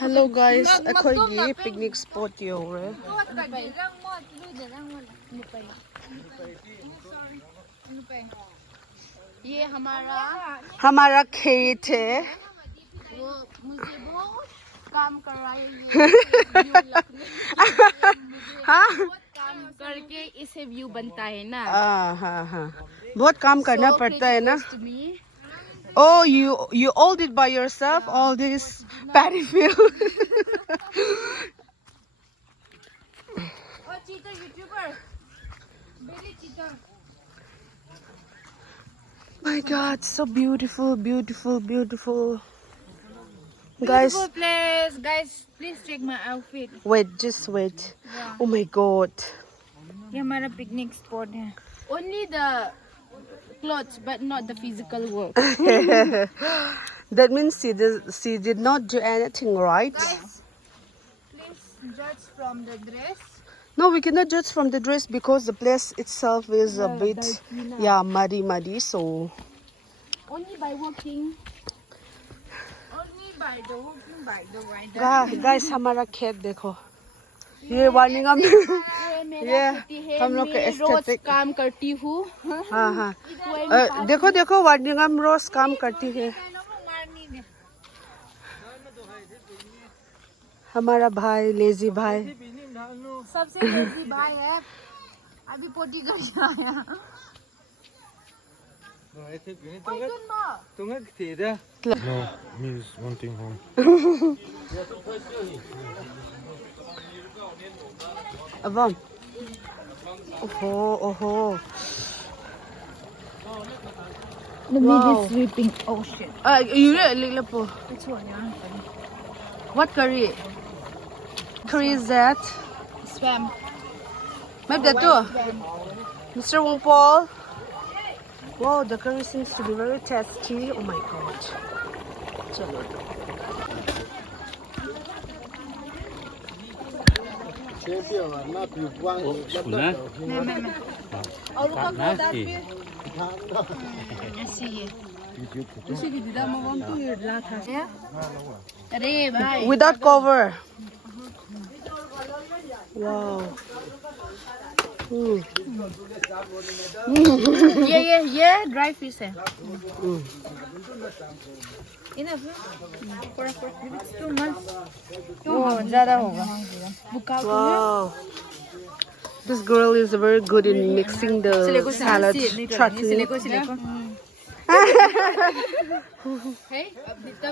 Hello guys, अखोइगी picnic spot you're. ये हमारा खेत है. वो मुझे बहुत काम कर रहा है हाँ काम करके इसे व्यू बनता है ना. हाँ बहुत काम करना पड़ता है ना. Oh, you all did by yourself, all this paddy field. Oh, cheater YouTuber. Really cheater. My God, so beautiful, beautiful, beautiful. Beautiful place, guys. Please check my outfit. Wait, just wait. Yeah. Oh my God. ये हमारा picnic spot है. Only the clothes, but not the physical work. That means she did not do anything, right? Guys, please judge from the dress. No, we cannot judge from the dress because the place itself is a bit, muddy, so. Only by walking. Only by the walking by the rider. Guys, हमारा खेत देखो. ये warning हम हम लोग का aesthetic काम करती हूँ. हाँ देखो देखो वार्निंग हम रोज काम करती है. हमारा भाई लेजी भाई सबसे लेजी भाई है. अभी पोटी कर आया. No, means wanting home. अब ओहो The meat is sweeping. Oh shit. you look po. What curry? Curry is that? Spam. Maybe that too. Mr. Wong Paul. Wow, the curry seems to be very tasty. Oh my God. Chalo. Without cover. Wow. Yeah, dry fish है. Enough. It's too much. ज़्यादा होगा. Wow. This girl is very good in mixing the salad.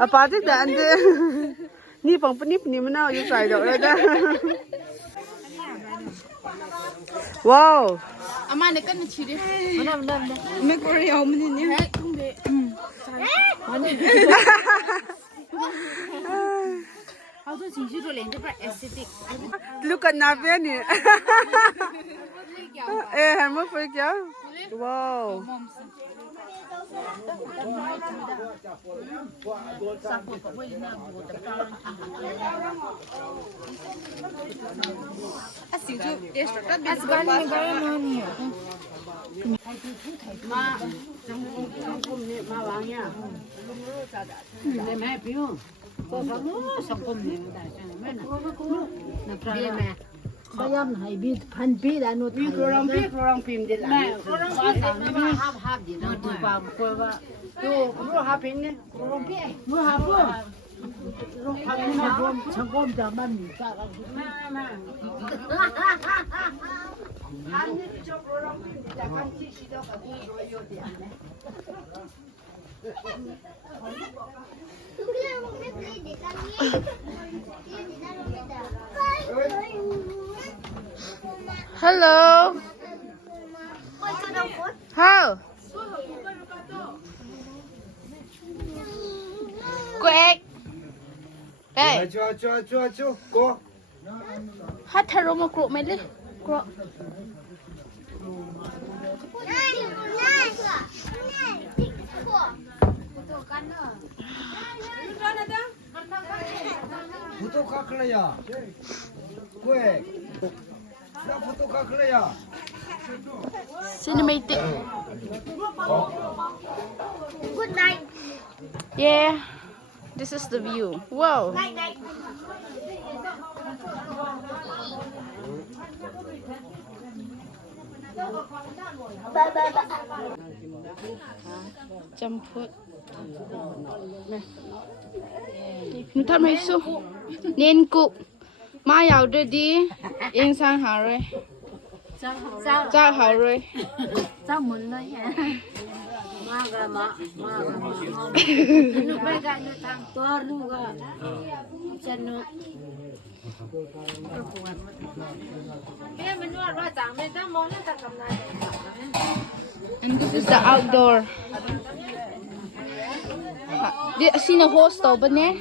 Apatik da ande. Ni pang panip ni mana you try da. Wow. Ama ne kan chiri. Mana. Me kori ao mani ni. Look at Naviani. I'm a freak, yeah. Wow. Bayam hai bit phan pi da no thai Kurang pim de la. hap hap di no tu pa ko ba Tu ro ha pin ne. kurang pi mu ha po ro phan ni ma rom chang kom da man ni sa ga Ani jo kurang pim de la kan chi chi da ka du ro yo de ne. Hello. How? Quick. Hey. Cho, go. Hát tharo mà crụ mày đi. Crụ. Foto kakhlaya. Quick. Na foto kakhlaya. Cinematic. good night Yeah. This is the view. Wow. Jump foot. Nu thăm hay su. Nên cụ. Má giàu đưa đi. Yên sang hảo rồi. Sao hảo rồi. Sao muốn nói hả? Mà nó bay cả nó tăng to luôn cả. Chân nó. Bây mình nuôi ra chẳng mình ta món nó ta cầm lại. And this is the outdoor. Sino host to ba ne?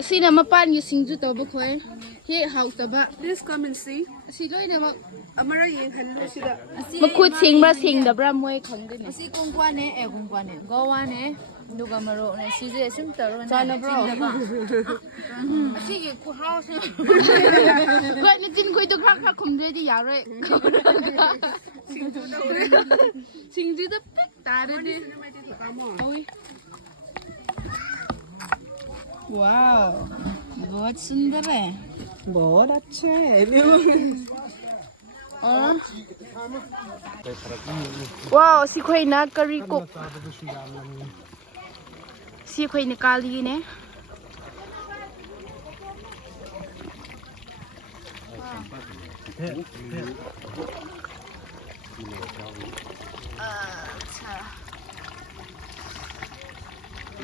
Sino mapan yung singju to ba koy? He house to ba? Please come and see. Si loy na mag Amara yin hello sida. magkut sing ba sing da bra moy khang din. Asi kung kwa ne kung kwa ne. Gowa ne. Duga maro ne si je sim taro ne. China bro. Asi ki ku house. Koy ni tin koy to khak khak khum de di ya rồi. Singju da pek ta de di. Oi. Wow. बहुत सुंदर है बहुत अच्छा है wow si khoi na curry cook si khoi na kali ne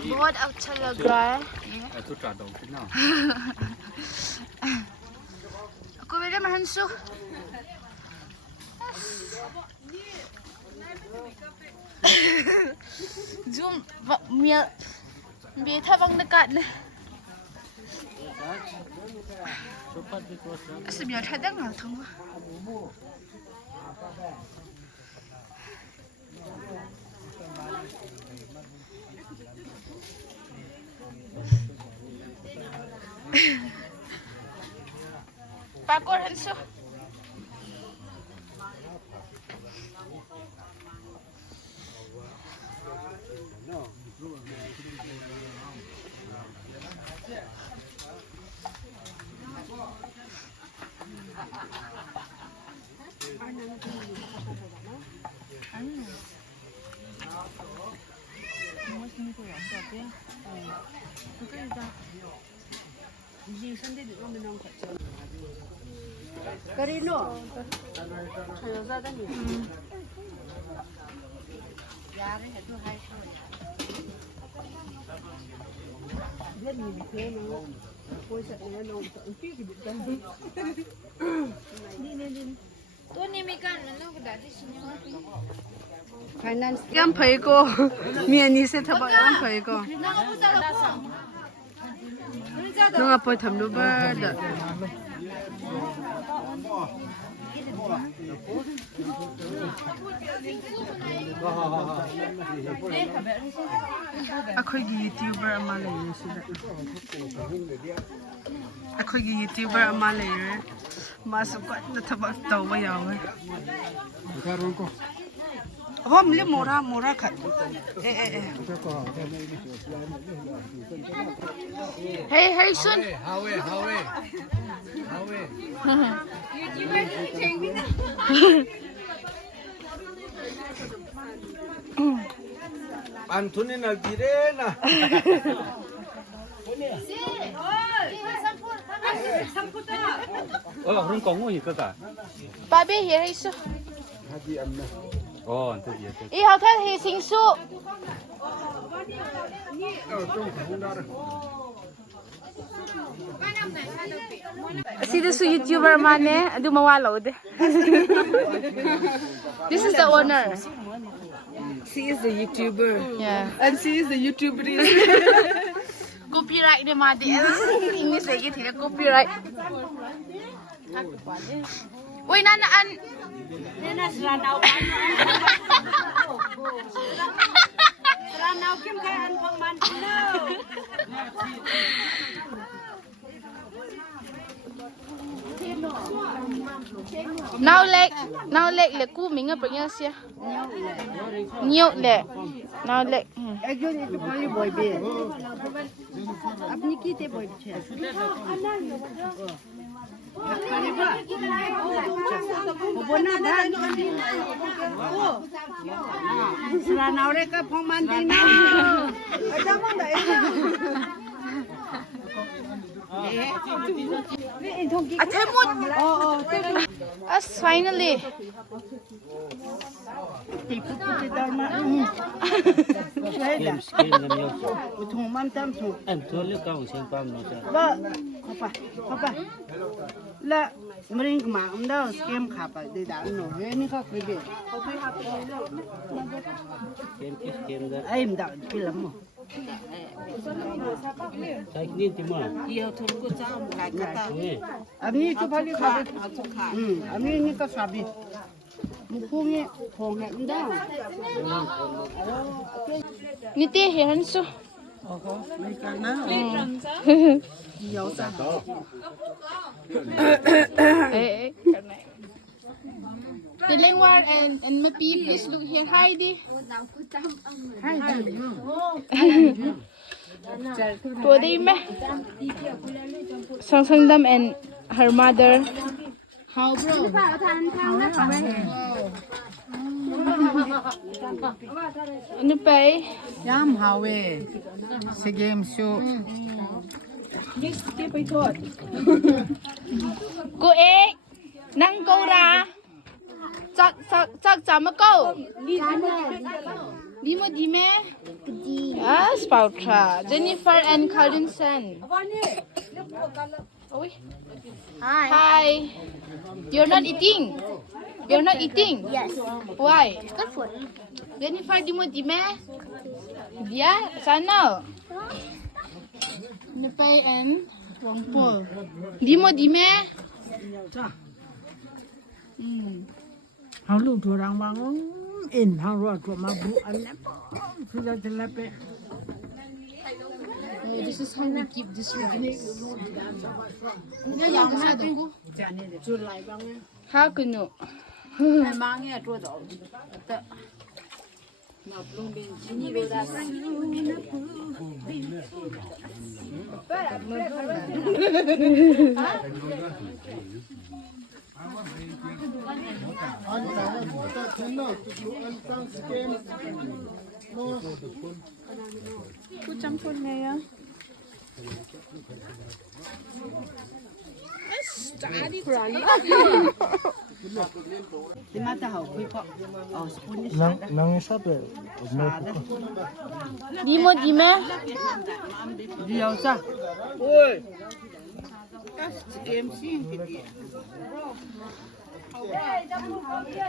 बहुत अच्छा लग रहा है aku beda mahan su zoom mia bi tha bang dekat ne asbia tha dang al thong Pakor Hansu. Karino. Chayo za da ni. Yare he tu hai. Rất nhiều thế nó. Tôi sợ nó sợ phi cái bị căng. Tu ni mi kan no ko da ti sin yo. Finance yam phai ko. Mi ni se thaba yam phai ko. Na ko ta la ko. Nung apoy tham lu ba da. ꯑꯩꯈꯣꯏꯒꯤ YouTuber ꯑꯃ ꯂꯩꯔꯦ ꯁꯤꯗ ꯑꯩꯈꯣꯏꯒꯤ YouTuber ꯑꯃ ꯂꯩꯔꯦ ꯃꯥꯁꯨ ꯀꯟꯅ ꯊꯕꯛ ꯇꯧꯕ ꯌꯥꯎꯋꯦ ꯍꯣꯝ ꯂꯤ ꯃꯣꯔꯥ ꯈꯠ Hey Sun. Hawe. Antuni na girena. 그런 거 ongoi ka ka. Ba be here hey su. 안테 예. I hao tha he sing su. Asidasu YouTuber mane adu mawalo de. This is the owner. She is the YouTuber. Yeah. And she is the YouTuber. Copyright de ma de. English lagi thila copyright. Oi nan an. Nena selanau. Selanau kim kai an phang man no. Now leg le ku minga panya sia. Nhiều lệ. Now leg. Actually, it's only boy be. Apni ki te boy che. Bona da. Sra naure ka phong man ding na. Acha mon da. Us finally. Thùng mắm tam thùng. Em thua lúc cao sinh băm nó sao? Vợ, học ba. Là mình mà ông đâu kem khắp à để đảo nổ hết ní có cái gì. Kem đó. Em đảo cái lắm mà. Sai nhìn thì mà. Yêu thùng của cháu lại cái ta. Nghe. Ami tu phải đi khắp. Ami ní có khắp đi. Một khu nghe phòng hẹn đâu. Niti hihan su. Mấy cái nào. Yêu sao? Hey. The Lingwar and Mapi, please look here. Heidi. Tua đây me. Sang Dam and her mother. How bro? Ano pa eh? Yam hawe. Si game show. Cô ế năng câu ra chắc chả mà câu đi mà đi mẹ yes Pautra Jennifer and Carlinson hi you're not eating Yes. why Good food. Jennifer di mo di mẹ dia sana Nepay and Wangpol di mo di mẹ How lu tu orang bangun in how ruat tu mabu anak sudah terlepas. This is how we keep this rice. How can you? Di mata hau kui kok. Oh, sepuluh Nang siapa? Di mo di me? dia usah. Oi. Kas game sing dia.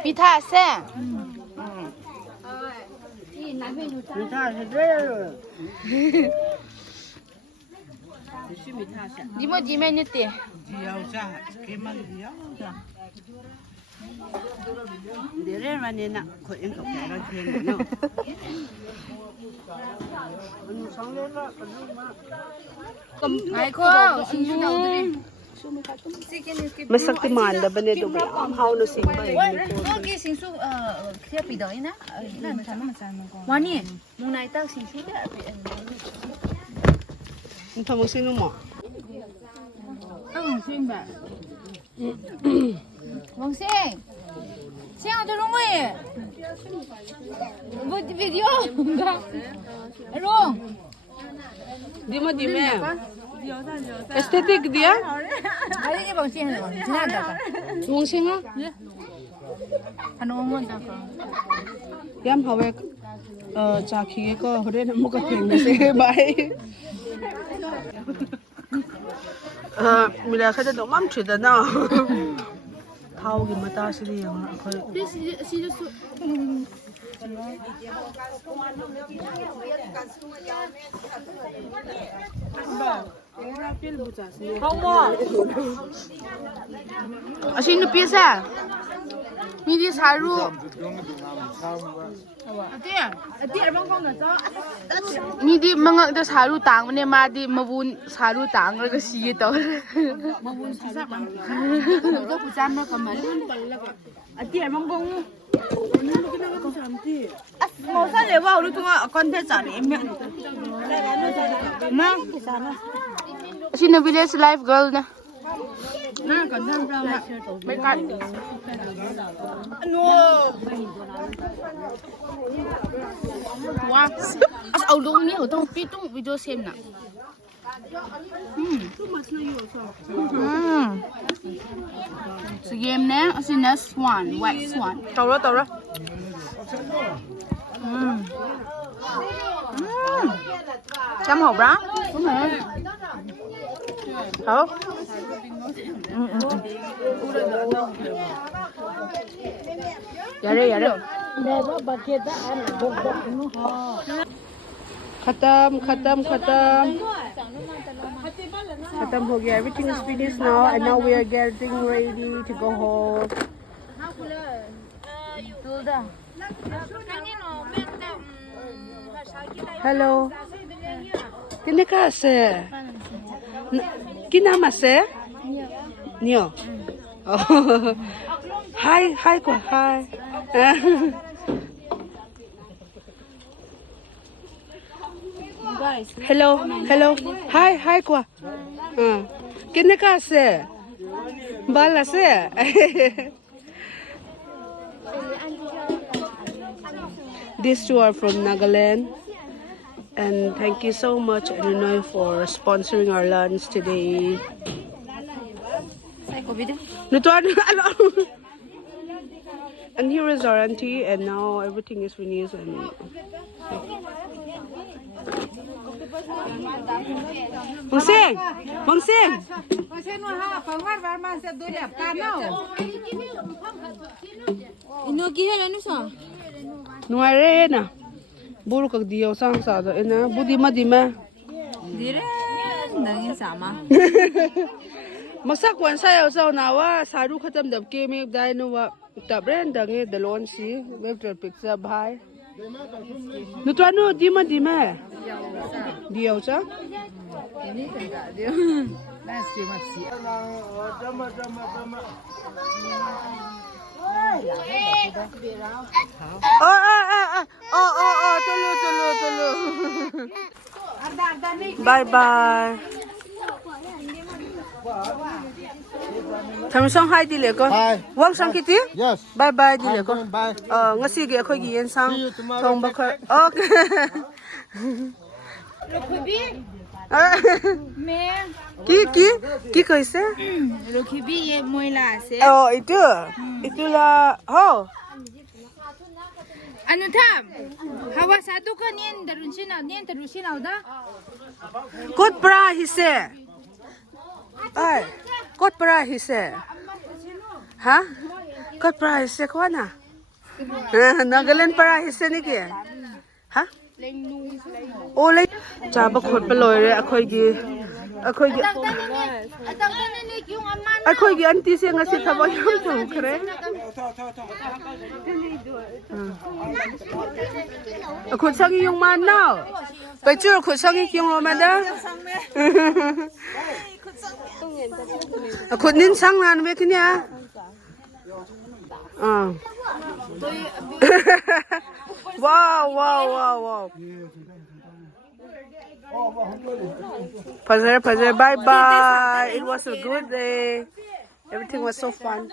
Pita se. Minta sedaya. Mesti minta sah. Di mo di me ni te. Dia usah. Kemal dia usah. Dia mana nak kau engkau pergi kena no. Anu sangle lah, anu mah. Ai ko. Masak ti manda ba ne do ba am how no sing ba Okay, sinsu kaya pidaw ina. Ilan sana masama ko. Wani, mong naitag sinsu kaya ang tamang sino mo Wang Sing. Sing ada rumah ya? Buat video. Rong. di mo di me aesthetic dia Ada ni Wang Sing ada. Sina ada ka? mong singa Ano mo ada ka? yam hawe cha khi ko hore na mo ka pheng na se bye mila kha da mam chu da na thau gi mata si ri yang khoi Asin no pisa มีดีสารู มีดีมังเดสารูต่างมันเนี่ยมาดีมาบุญสารูต่างแล้วก็ชี้ต่อมาบุญสารูต่างก็ผู้จำแล้วก็มาอันเดียมังกงหมอสั่นเลยว่ารู้ตัวคอนเทนต์อะไรมั้ยมาชิน village life girl นะน่าก่อนทำเราไม่กัดนัวว้าเอาลงนี่เราต้องปิดต้องวิดีโอเซมน่ะสเกมเนี่ยสินะสวานแว็กสวานต่อแล้วจำหอบร้า好。यारे खत्म हो गया everything is finished now and now we are getting ready to go home hello kini ka ase kinam ase nio hi ko hi hello hi ko kini ka ase bal ase these two are from Nagaland. And thank you so much, Illinois, for sponsoring our lunch today. And here is our auntie, and now everything is finished. And Mong Sing. Nuare na. Buru kag diyaw sang sa do ina budi madima dire nangin sama masakwan sayaw sa nawa saru khatam dab ke me dai no wa tabren dange dalon si web picture bhai nu to no dima diyaw sa ini kan da diyaw last year mat si tulu. Bye. Tham sang hai dile ko. Wang sang kiti? Yes. Bye dile ko. Bye. Ngasi ge khoi gi yen sang thong ba khoi. Okay. Ki kaise? Lokhibi ye moila ase. Oh, itulah. Oh. Anu tham. Hawa satu kan nien terusina udah. Kot pra hise. Ai, kot pra hise. Ha? Kot pra hise ko na? Nagaland pra hise ni ke? Ha? Oh, lai. Chaba khot pa loi re akhoi gi auntie se ngasi thabak yam chung khre. Khut sangi yung man now. Pai chu khut sangi yung lo ma da. Khut nin sang nan me knya. Wow. Pleasure. Bye. It was a good day. Everything was so fun.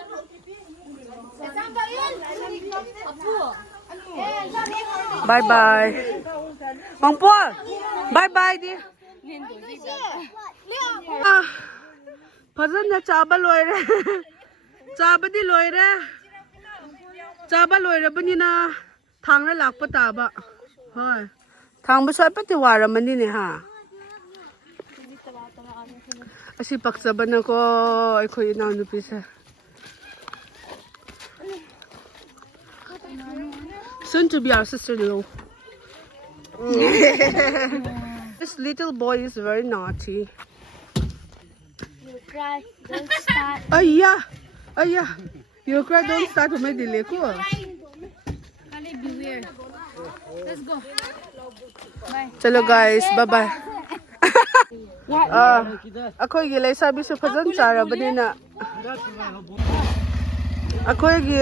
Bye. Mong Paul. Bye di. Phazan na chaba loi re. Chaba di loi re. Chaba loi re bani na thang na lak pa ta ba. Hoi. Thang ba sai pa ti wara mani ne ha. Asi paksaban ako ay ko inaw nupi sa. Soon to be our sister-in-law. This little boy is very naughty. You cry, don't start. Ayah. You cry, don't start to make delay ko. Kali beware. Let's go. Bye. Chalo guys, bye-bye. ꯑꯩꯈꯣꯏꯒꯤ ꯂꯩꯁꯥꯕꯤꯁꯨ ꯐꯖꯅ ꯆꯥꯔꯕꯅꯤꯅ ꯑꯩꯈꯣꯏꯒꯤ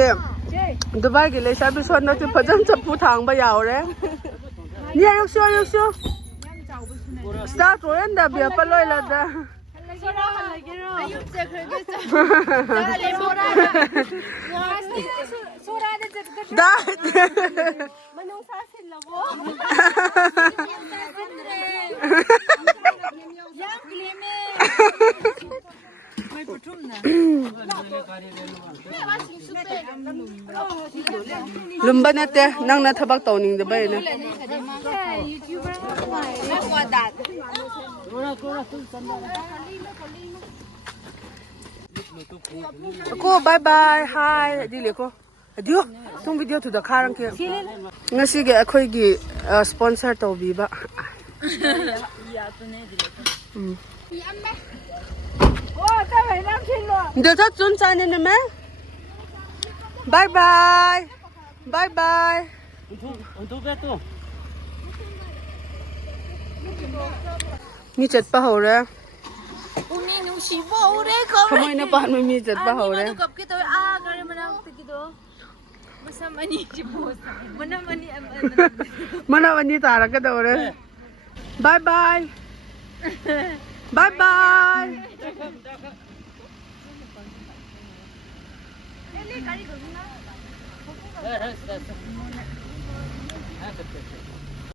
ꯗꯨꯕꯥꯏꯒꯤ ꯂꯩꯁꯥꯕꯤꯁꯨ ꯍꯟꯗꯛꯇꯤ ꯐꯖꯅ ꯆꯐꯨ ꯊꯥꯡꯕ ꯌꯥꯎꯔꯦ ꯅꯤ ꯑꯌꯨꯛꯁꯨ ꯁ꯭ꯇꯥꯔꯠ ꯑꯣꯏꯔꯟꯗ ꯕꯤꯌꯥꯄ ꯂꯣꯏꯂꯗ ꯑꯌꯨꯛ ꯆꯠꯈ꯭ꯔꯒꯦ ꯆꯠꯂꯦ ꯁꯣꯔꯥꯗ ꯆꯠꯀꯗ꯭ꯔꯥ ꯗꯥ ꯃꯅꯨꯡꯁꯥ ꯁꯤꯜꯂꯕꯣ ꯌꯥꯝ ꯀꯤꯂꯦꯃꯦ ꯃꯩ ꯄꯨꯊꯨꯝꯅ ꯂꯨꯝꯕ ꯅꯠꯇꯦ ꯅꯪꯅ ꯊꯕꯛ ꯇꯧꯅꯤꯡꯗꯕꯩꯅꯦ ꯀꯣ ꯕꯥꯏ ꯕꯥꯏ ꯍꯥꯏ ꯑꯗꯤꯂꯦꯀꯣ ꯑꯗꯤꯌꯣ ꯇꯨꯡ ꯚꯤꯗꯤꯑꯣ ꯊꯨꯗ ꯈꯥꯔꯪꯀꯦ ꯉꯁꯤꯒꯤ ꯑꯩꯈꯣꯏꯒꯤ ꯁ꯭ꯄꯣꯟꯁꯔ ꯇꯧꯕꯤꯕ ꯗꯦꯊ ꯆꯨꯟ ꯆꯥꯅꯤꯅ ꯃꯦ ꯕꯥꯏ ꯕꯥꯏ ꯕꯥꯏ ꯕꯥꯏ Untuk betul. ꯃꯤ ꯆꯠꯄ ꯍꯧꯔꯦ ꯄꯨꯛꯅꯤꯡ ꯅꯨꯡꯁꯤꯕ ꯍꯧꯔꯦ ꯊꯃꯣꯏꯅ ꯄꯥꯟꯕ ꯃꯤ ꯆꯠꯄ ꯍꯧꯔꯦ ꯀꯞꯀꯦ ꯇꯧꯋꯦ ꯒꯥꯔꯤ ꯃꯅꯥꯛꯇꯒꯤꯗꯣ ꯃꯁꯝ ꯑꯅꯤꯁꯤꯕꯨ ꯃꯅꯝ ꯑꯅꯤ ꯃꯅꯝ ꯑꯅꯤ ꯇꯥꯔꯛꯀꯗꯧꯔꯦ ꯕꯥꯏ ꯕꯥꯏ ꯕꯥꯏ ꯕꯥꯏ Dah.